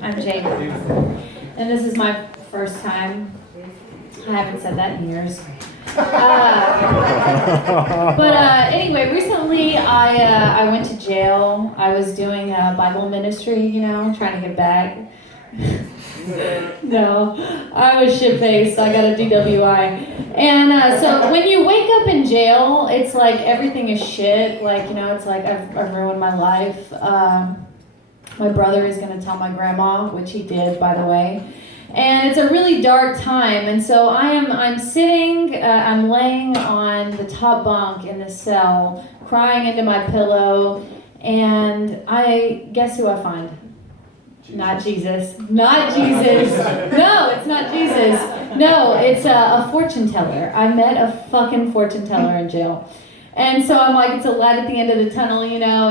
I'm Jaidon, and this is my first time. I haven't said that in years. Anyway, recently I went to jail. I was doing a Bible ministry, trying to get back. No, I was shit-faced. I got a DWI. And so when you wake up in jail, it's like everything is shit. It's like I've ruined my life. My brother is going to tell my grandma, which he did, by the way. And it's a really dark time. And so I'm sitting, I'm laying on the top bunk in the cell, crying into my pillow. And guess who I find? Not Jesus. Not Jesus. No, it's not Jesus. No, it's a fortune teller. I met a fucking fortune teller in jail. And so I'm like, it's a light at the end of the tunnel,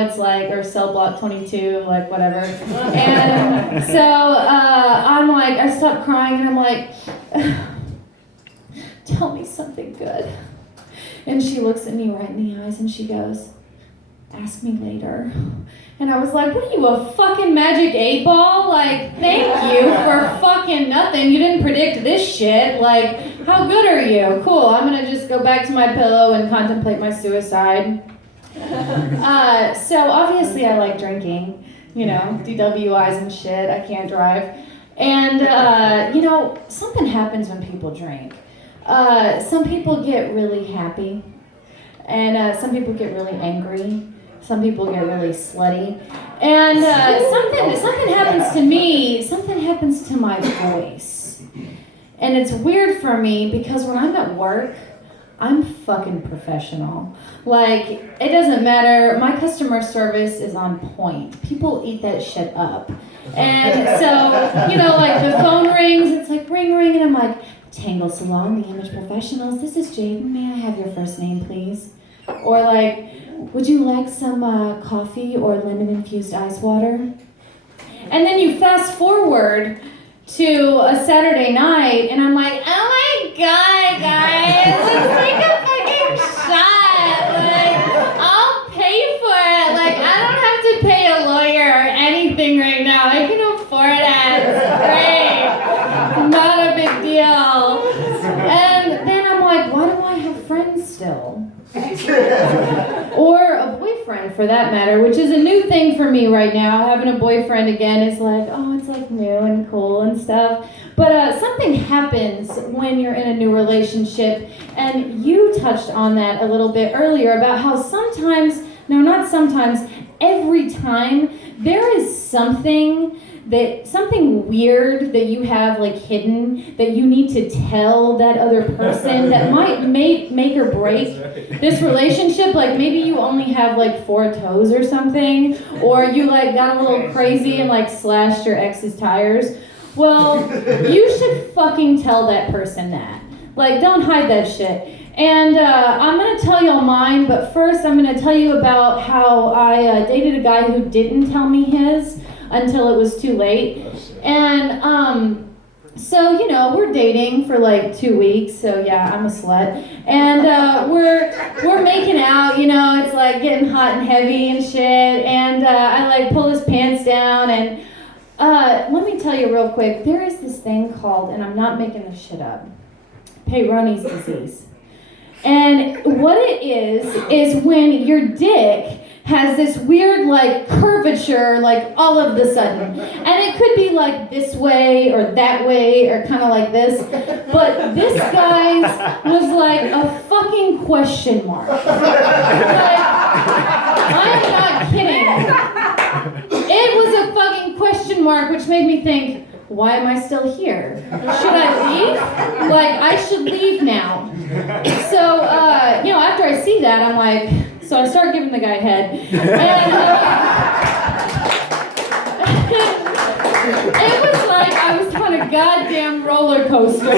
it's like, or cell block 22, like whatever. And so I'm like, I stopped crying and I'm like, tell me something good. And she looks at me right in the eyes and she goes, ask me later. And I was like, what are you, a fucking magic 8-ball? Like, thank you for fucking nothing. You didn't predict this shit. Like, how good are you? Cool, I'm gonna just go back to my pillow and contemplate my suicide. So obviously I like drinking, DWIs and shit, I can't drive. And, something happens when people drink. Some people get really happy. And some people get really angry. Some people get really slutty. And something happens to me, something happens to my voice. And it's weird for me because when I'm at work, I'm fucking professional. Like, it doesn't matter. My customer service is on point. People eat that shit up. And so, like the phone rings, it's like ring, ring, and I'm like, Tangle Salon, the Image Professionals, this is Jaidon. May I have your first name, please? Or like, would you like some coffee or lemon-infused ice water? And then you fast forward to a Saturday night, and I'm like, oh my god, guys, let's take a fucking shot. Like, I'll pay for it. Like, I don't have to pay a lawyer or anything right now. I can afford it. It's great. Not a big deal. And then I'm like, why do I have friends still? Or a boyfriend, for that matter, which is a new thing for me right now. Having a boyfriend again is like, oh, it's like new and cool and stuff. But something happens when you're in a new relationship, and you touched on that a little bit earlier about how sometimes, no, not sometimes, every time, there is something weird that you have like hidden that you need to tell that other person that might make or break this relationship. Like maybe you only have like 4 toes or something, or you like got a little crazy and like slashed your ex's tires. Well, you should fucking tell that person that. Like, don't hide that shit. And I'm going to tell y'all mine, but first I'm going to tell you about how I dated a guy who didn't tell me his until it was too late. And so, we're dating for like 2 weeks, so yeah, I'm a slut. And we're making out, it's like getting hot and heavy and shit. And I like pull his pants down. And let me tell you real quick, there is this thing called, and I'm not making this shit up, Peyronie's disease. And what it is when your dick has this weird like curvature like all of the sudden. And it could be like this way or that way or kind of like this. But this guy's was like a fucking question mark. Like, I'm not kidding. It was a fucking question mark, which made me think, why am I still here? Should I leave? Like, I should leave now. So, after I see that, I'm like, so I start giving the guy head. And it was like I was on a goddamn roller coaster. Like,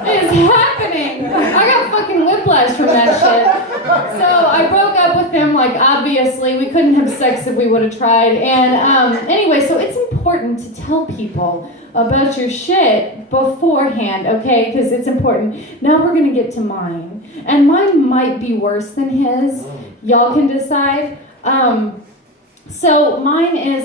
what is happening? I got fucking whiplash from that shit. So I broke up with him, like, obviously. We couldn't have sex if we would have tried. And anyway, so it's important to tell people about your shit beforehand, okay? Because it's important. Now we're going to get to mine. And mine might be worse than his. Y'all can decide. So mine is